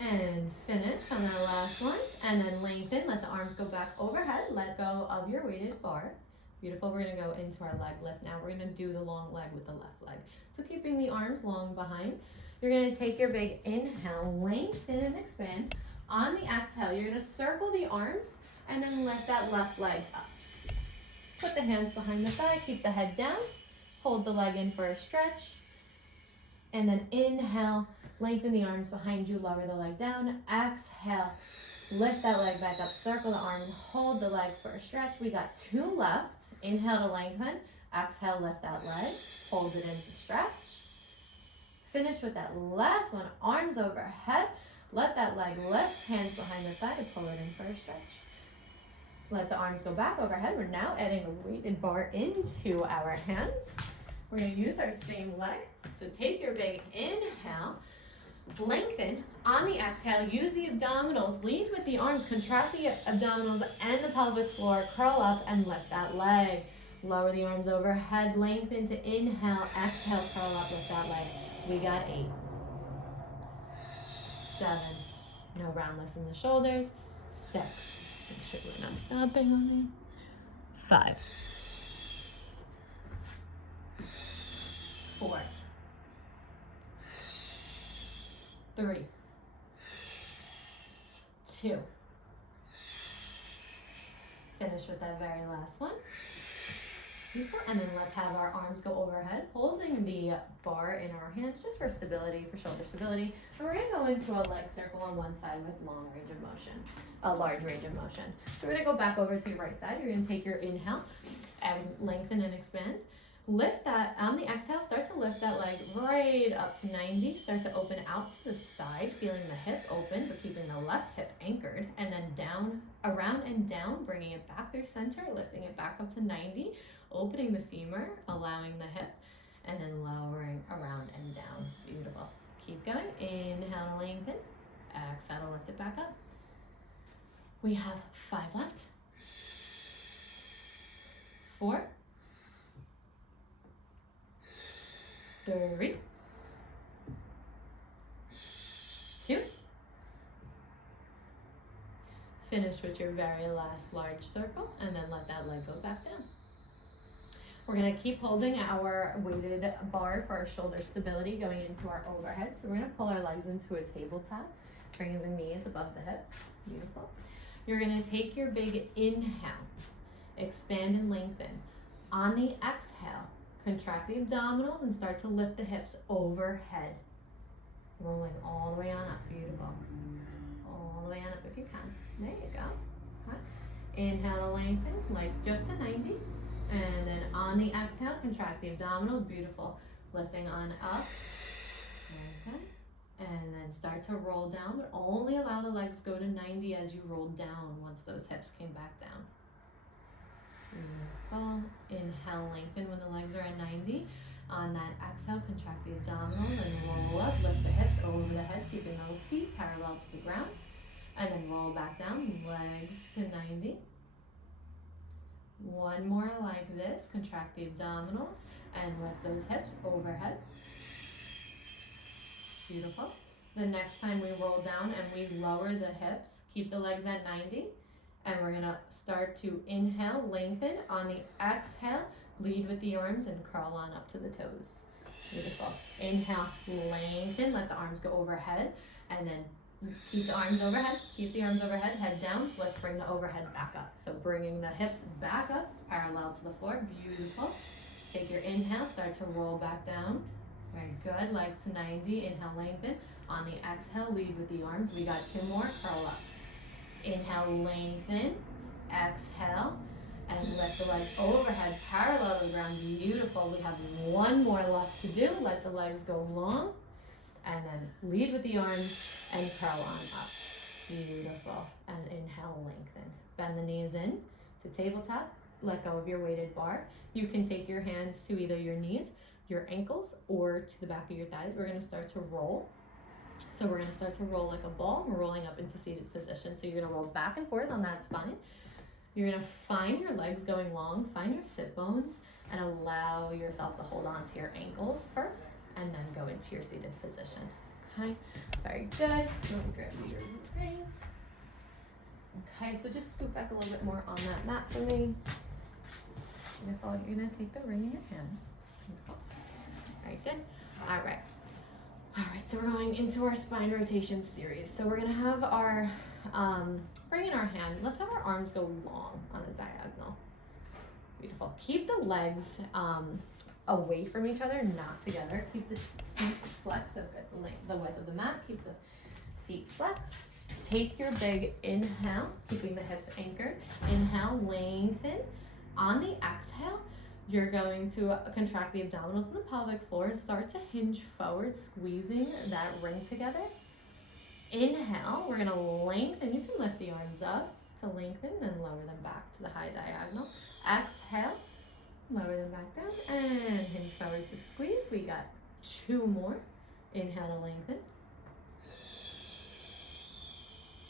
And finish on that last one. And then lengthen, let the arms go back overhead. Let go of your weighted bar. Beautiful, we're gonna go into our leg lift now. We're gonna do the long leg with the left leg. So keeping the arms long behind. You're gonna take your big inhale, lengthen and expand. On the exhale, you're gonna circle the arms and then lift that left leg up. Put the hands behind the thigh, keep the head down. Hold the leg in for a stretch. And then inhale, lengthen the arms behind you, lower the leg down. Exhale, lift that leg back up, circle the arm, hold the leg for a stretch. We got 2 left. Inhale to lengthen. Exhale, lift that leg, hold it in to stretch. Finish with that last one, arms overhead. Let that leg lift, hands behind the thigh to pull it in for a stretch. Let the arms go back overhead. We're now adding the weighted bar into our hands. We're gonna use our same leg. So take your big inhale, lengthen. On the exhale, use the abdominals, lead with the arms, contract the abdominals and the pelvic floor, curl up and lift that leg. Lower the arms overhead, lengthen to inhale, exhale, curl up, lift that leg. We got 8. 7, no round lifts in the shoulders. 6, make sure we're not stopping on it. 5, 4, 3, 2. Finish with that very last one. Beautiful. And then let's have our arms go overhead, holding the bar in our hands just for stability, for shoulder stability. And we're gonna go into a leg circle on one side with long range of motion, a large range of motion. So we're gonna go back over to your right side. You're gonna take your inhale and lengthen and expand. Lift that, on the exhale, start to lift that leg right up to 90. Start to open out to the side, feeling the hip open, but keeping the left hip anchored. And then down, around and down, bringing it back through center, lifting it back up to 90, opening the femur, allowing the hip, and then lowering around and down. Beautiful. Keep going. Inhale to lengthen. Exhale to lift it back up. We have 5 left. 4. 3, 2. Finish with your very last large circle and then let that leg go back down. We're gonna keep holding our weighted bar for our shoulder stability going into our overhead. So we're gonna pull our legs into a tabletop, bringing the knees above the hips. Beautiful. You're gonna take your big inhale, expand and lengthen. On the exhale, contract the abdominals and start to lift the hips overhead. Rolling all the way on up. Beautiful. All the way on up if you can. There you go. Okay. Inhale to lengthen, legs just to 90. And then on the exhale, contract the abdominals. Beautiful. Lifting on up. Okay. And then start to roll down, but only allow the legs go to 90 as you roll down once those hips came back down. Beautiful. Inhale, lengthen when the legs are at 90. On that exhale, contract the abdominals and roll up. Lift the hips over the head, keeping those feet parallel to the ground. And then roll back down, legs to 90. One more like this. Contract the abdominals and lift those hips overhead. Beautiful. The next time we roll down and we lower the hips, keep the legs at 90. And we're gonna start to inhale, lengthen. On the exhale, lead with the arms and curl on up to the toes. Beautiful. Inhale, lengthen, let the arms go overhead. And then keep the arms overhead, keep the arms overhead, head down. Let's bring the overhead back up. So bringing the hips back up, parallel to the floor. Beautiful. Take your inhale, start to roll back down. Very good. Legs to 90. Inhale, lengthen. On the exhale, lead with the arms. We got 2 more. Curl up. Inhale, lengthen. Exhale. And lift the legs overhead, parallel to the ground. Beautiful. We have 1 more left to do. Let the legs go long. And then lead with the arms and curl on up. Beautiful. And inhale, lengthen. Bend the knees in to tabletop. Let go of your weighted bar. You can take your hands to either your knees, your ankles, or to the back of your thighs. We're going to start to roll. So we're going to start to roll like a ball. We're rolling up into seated position. So you're going to roll back and forth on that spine. You're going to find your legs going long, find your sit bones, and allow yourself to hold on to your ankles first, and then go into your seated position. Okay, very good. Let me grab your ring. Okay, so just scoot back a little bit more on that mat for me. Beautiful. You're going to take the ring in your hands. Beautiful. Very good. All right. All right, so we're going into our spine rotation series. So we're gonna have our, bring in our hand, let's have our arms go long on a diagonal. Beautiful. Keep the legs away from each other, not together. Keep the feet flexed, so get the width of the mat. Keep the feet flexed. Take your big inhale, keeping the hips anchored. Inhale, lengthen. On the exhale, you're going to contract the abdominals and the pelvic floor and start to hinge forward, squeezing that ring together. Inhale, we're gonna lengthen. You can lift the arms up to lengthen, then lower them back to the high diagonal. Exhale, lower them back down and hinge forward to squeeze. We got 2 more. Inhale to lengthen.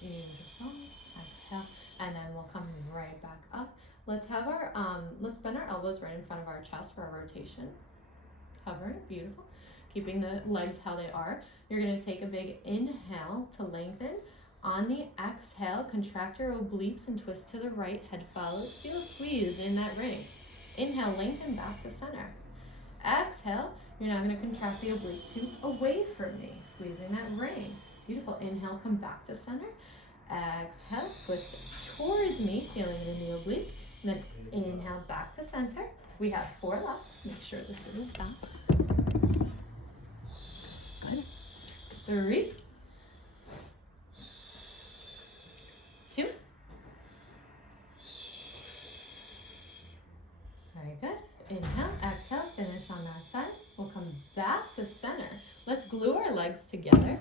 Beautiful. Exhale, and then we'll come right back up. Let's have our, let's bend our elbows right in front of our chest for our rotation. Cover it, beautiful. Keeping the legs how they are. You're gonna take a big inhale to lengthen. On the exhale, contract your obliques and twist to the right, head follows. Feel a squeeze in that ring. Inhale, lengthen back to center. Exhale, you're now gonna contract the oblique to away from me, squeezing that ring. Beautiful, inhale, come back to center. Exhale, twist towards me, feeling it in the oblique. Then inhale back to center. We have 4 left. Make sure this didn't stop. Good. 3, 2. Very good. Inhale, exhale, finish on that side. We'll come back to center. Let's glue our legs together.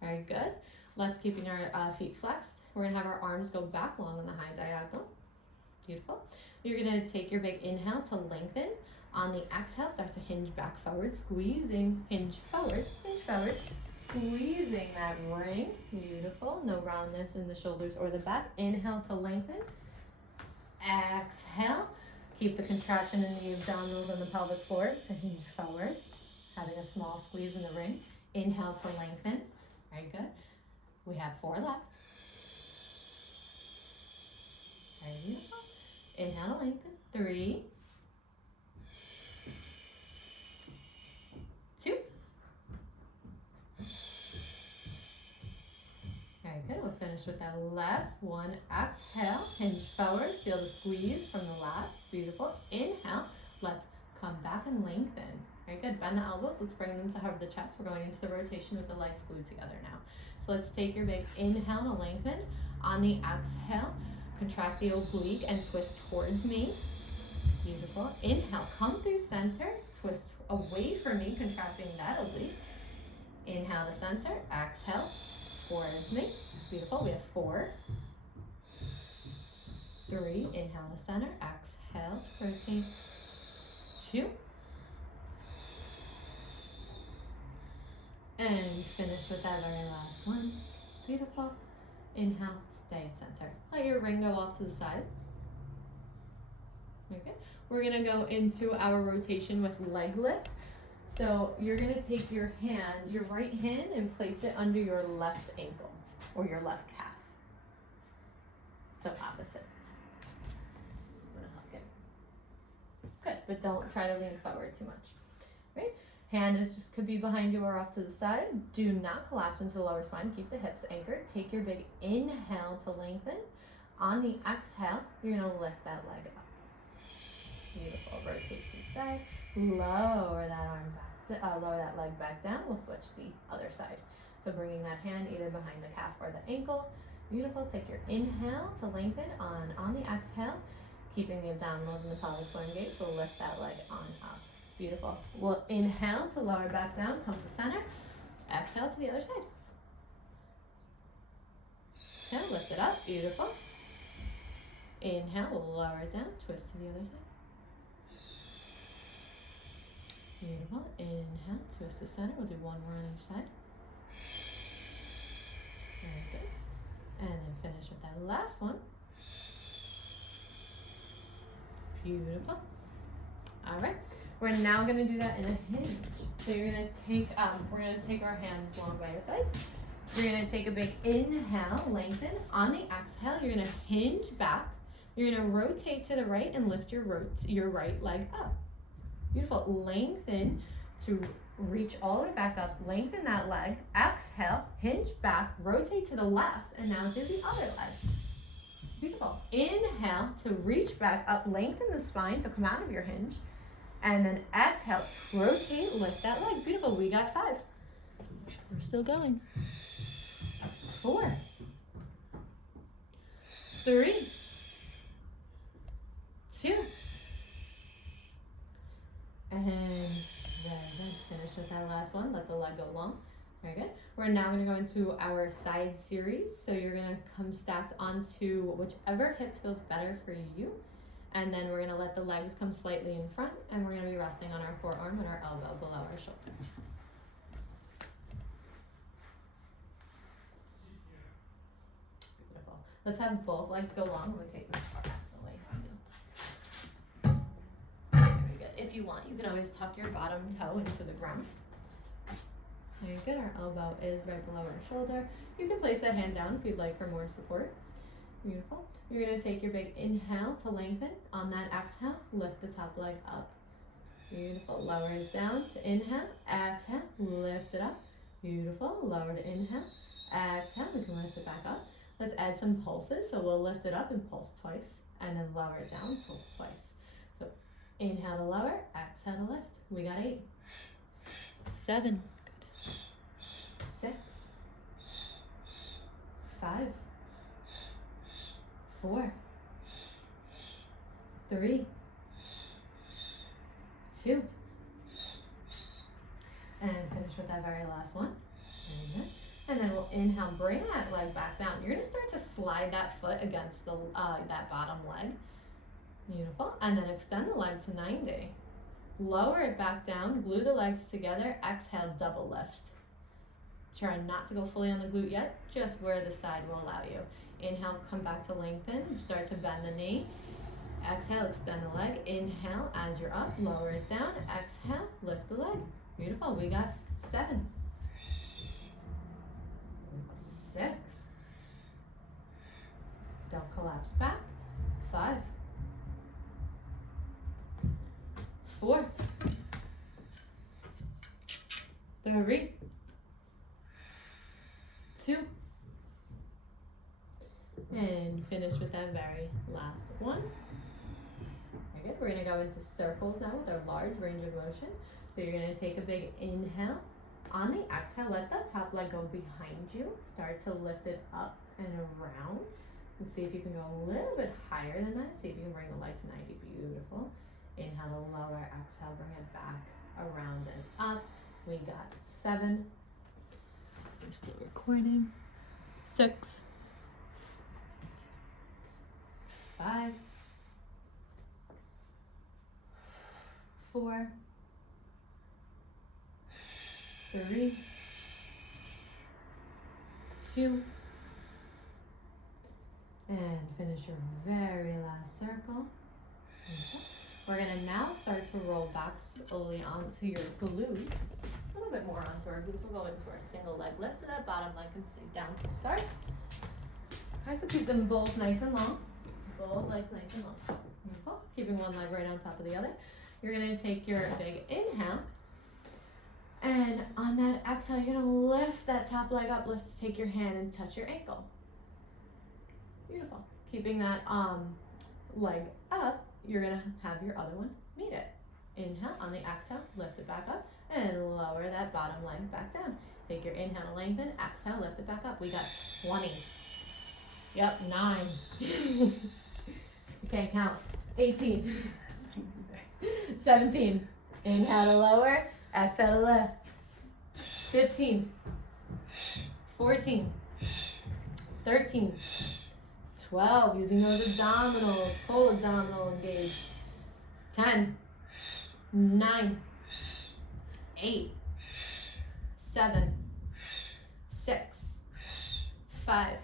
Very good. Let's keeping our feet flexed. We're gonna have our arms go back long on the high diagonal. Beautiful. You're gonna take your big inhale to lengthen. On the exhale, start to hinge back forward, squeezing, hinge forward, squeezing that ring. Beautiful. No roundness in the shoulders or the back. Inhale to lengthen. Exhale. Keep the contraction in the abdominals and the pelvic floor to hinge forward. Having a small squeeze in the ring. Inhale to lengthen. Very good. We have 4 left. Very beautiful. Inhale to lengthen. 3, 2. Very good. We'll finish with that last one. Exhale, hinge forward. Feel the squeeze from the lats. Beautiful. Inhale. Let's come back and lengthen. Very good. Bend the elbows. Let's bring them to hover the chest. We're going into the rotation with the legs glued together now. So let's take your big inhale to lengthen. On the exhale, contract the oblique and twist towards me. Beautiful. Inhale, come through center, twist away from me, contracting that oblique. Inhale to center, exhale towards me. Beautiful. We have 4, 3, inhale to center, exhale to rotate. 2. And finish with that very last one. Beautiful. Inhale, stay center. Let your ring go off to the side. Okay. We're gonna go into our rotation with leg lift. So you're gonna take your hand, your right hand, and place it under your left ankle or your left calf. So opposite. I'm gonna hook it. Good, but don't try to lean forward too much. Right? Hand is just could be behind you or off to the side. Do not collapse into the lower spine. Keep the hips anchored. Take your big inhale to lengthen. On the exhale, you're gonna lift that leg up. Beautiful. Rotate to the side. Lower that arm back. Lower that leg back down. We'll switch the other side. So bringing that hand either behind the calf or the ankle. Beautiful. Take your inhale to lengthen. On the exhale, keeping the abdominals and the pelvic floor engaged. We'll lift that leg on up. Beautiful. We'll inhale to lower back down, come to center. Exhale to the other side. Exhale, lift it up. Beautiful. Inhale, we'll lower it down, twist to the other side. Beautiful. Inhale, twist to center. We'll do 1 more on each side. Very good. And then finish with that last one. Beautiful. All right. We're now going to do that in a hinge. So you're going to take, we're going to take our hands long by your sides. You're going to take a big inhale, lengthen. On the exhale, you're going to hinge back. You're going to rotate to the right and lift your right leg up. Beautiful. Lengthen to reach all the way back up. Lengthen that leg. Exhale, hinge back, rotate to the left, and now do the other leg. Beautiful. Inhale to reach back up, lengthen the spine to come out of your hinge. And then exhale, rotate, lift that leg. Beautiful. We got 5. We're still going. 4, 3, 2. And very good. Finish with that last one. Let the leg go long. Very good. We're now going to go into our side series. So you're going to come stacked onto whichever hip feels better for you. And then we're going to let the legs come slightly in front, and we're going to be resting on our forearm and our elbow below our shoulder. Beautiful. Let's have both legs go long. We'll take them far away from you. Very good. If you want, you can always tuck your bottom toe into the ground. Very good. Our elbow is right below our shoulder. You can place that hand down if you'd like for more support. Beautiful. You're going to take your big inhale to lengthen. On that exhale, lift the top leg up. Beautiful. Lower it down to inhale. Exhale. Lift it up. Beautiful. Lower to inhale. Exhale. We can lift it back up. Let's add some pulses. So we'll lift it up and pulse twice. And then lower it down, pulse twice. So Inhale to lower, exhale to lift. We got 8. 7. Good. 6. 5. 4. 3. 2. And finish with that very last one. And then we'll inhale, bring that leg back down. You're gonna start to slide that foot against the that bottom leg. Beautiful. And then extend the leg to 90. Lower it back down, glue the legs together, exhale, double lift. Try not to go fully on the glute yet, just where the side will allow you. Inhale, come back to lengthen, start to bend the knee. Exhale, extend the leg. Inhale, as you're up, lower it down. Exhale, lift the leg. Beautiful. We got 7. 6. Don't collapse back. 5. 4. 3. 2. And finish with that very last one. Very good. We're going to go into circles now with our large range of motion. So you're going to take a big inhale. On the exhale, let that top leg go behind you. Start to lift it up and around. And see if you can go a little bit higher than that. See if you can bring the leg to 90. Beautiful. Inhale to lower. Exhale, bring it back around and up. We got 7. We're still recording. 6. 5. 4. 3. 2. And finish your very last circle. Okay. We're going to now start to roll back slowly onto your glutes. A little bit more onto our glutes. We'll go into our single leg lift so that bottom leg can stay down to start. Okay, so keep them both nice and long. Both legs nice and long. Beautiful. Keeping one leg right on top of the other. You're going to take your big inhale. And on that exhale, you're going to lift that top leg up. Take your hand and touch your ankle. Beautiful. Keeping that leg up, you're going to have your other one meet it. Inhale, on the exhale, lift it back up and lower that bottom leg back down. Take your inhale to lengthen, exhale, lift it back up. We got 20. Yep, 9. Okay, count. 18. 17. Inhale to lower, exhale to lift. 15. 14. 13. 12, using those abdominals, full abdominal engage. 10, 9, 8, 7, 6, 5,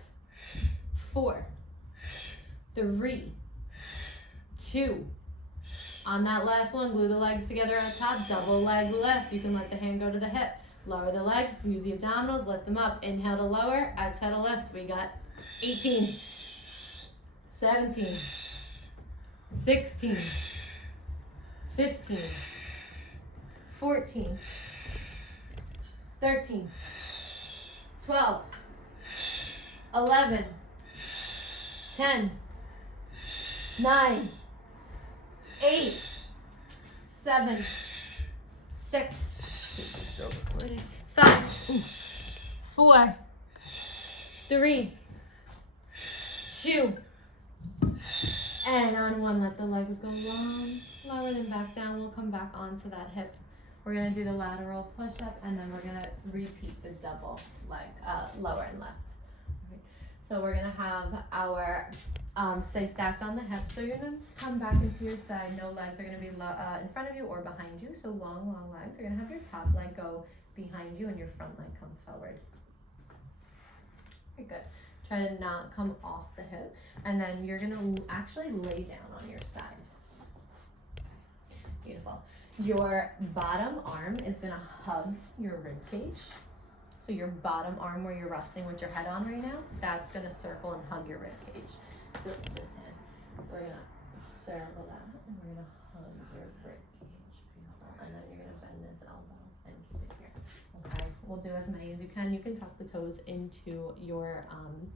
4, 3, 2. On that last one, glue the legs together on top, double leg lift. You can let the hand go to the hip. Lower the legs, use the abdominals, lift them up. Inhale to lower, exhale to lift. We got 18. 17, 16, 15, 14, 13, 12, 11, 10, 9, 8, 7, 6, still recording, 5, 4, 3, 2, and on one, let the legs go long, lower them back down. We'll come back onto that hip. We're gonna do the lateral push-up, and then we're gonna repeat the double leg, lower and left. Right. So we're gonna have our, stay stacked on the hip. So you're gonna come back into your side. No legs are gonna be in front of you or behind you. So long, long legs. You're gonna have your top leg go behind you and your front leg come forward. Very good. Try to not come off the hip. And then you're gonna actually lay down on your side. Beautiful. Your bottom arm is gonna hug your rib cage. So your bottom arm where you're resting with your head on right now, that's gonna circle and hug your rib cage. So this hand, we're gonna circle that and we're gonna hug your rib cage. Beautiful. And then you're gonna bend this elbow and keep it here. Okay, we'll do as many as you can. You can tuck the toes into your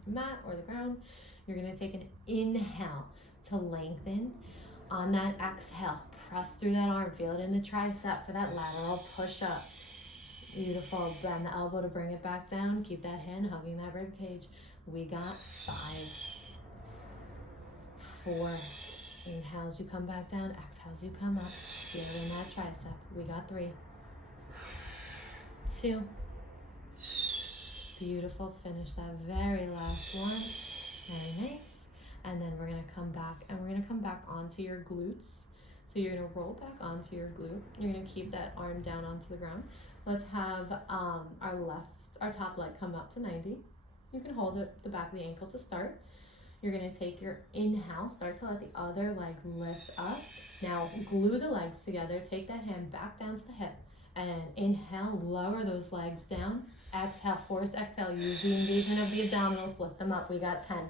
mat or the ground. You're gonna take an inhale to lengthen. On that exhale, press through that arm. Feel it in the tricep for that lateral push up. Beautiful. Bend the elbow to bring it back down. Keep that hand hugging that rib cage. We got 5, 4. Inhales, you come back down. Exhales, you come up. Feel it in that tricep. We got 3, 2. Beautiful. Finish that very last one. Very nice. And then we're gonna come back, and we're gonna come back onto your glutes. So you're gonna roll back onto your glute. You're gonna keep that arm down onto the ground. Let's have our top leg come up to 90. You can hold it the back of the ankle to start. You're gonna take your inhale, start to let the other leg lift up. Now glue the legs together, take that hand back down to the hip, and inhale, lower those legs down. Exhale, force exhale, use the engagement of the abdominals, lift them up. We got 10,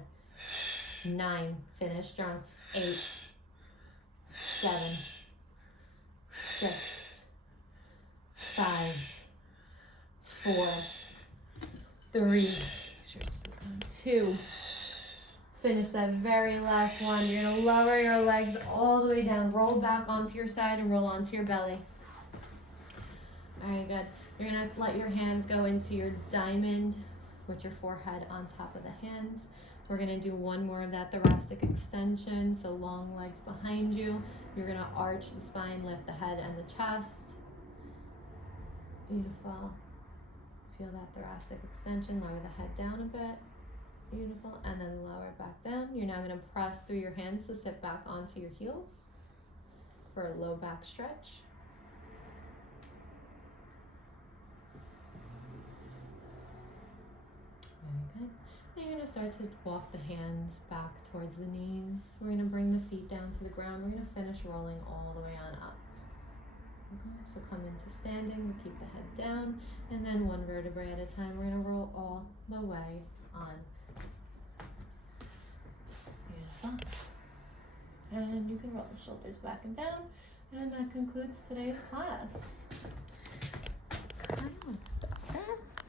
9, finish strong, 8, 7, 6, 5, 4, 3, 2. Finish that very last one. You're gonna lower your legs all the way down. Roll back onto your side and roll onto your belly. All right, good. You're gonna have to let your hands go into your diamond with your forehead on top of the hands. We're gonna do one more of that thoracic extension. So long legs behind you. You're gonna arch the spine, lift the head and the chest. Beautiful. Feel that thoracic extension. Lower the head down a bit. Beautiful. And then lower back down. You're now gonna press through your hands to sit back onto your heels for a low back stretch. Very good. Now you're gonna start to walk the hands back towards the knees. We're gonna bring the feet down to the ground. We're gonna finish rolling all the way on up. Okay, so come into standing, we keep the head down, and then one vertebrae at a time. We're gonna roll all the way on. Beautiful. And you can roll the shoulders back and down, and that concludes today's class. Okay, let's do this.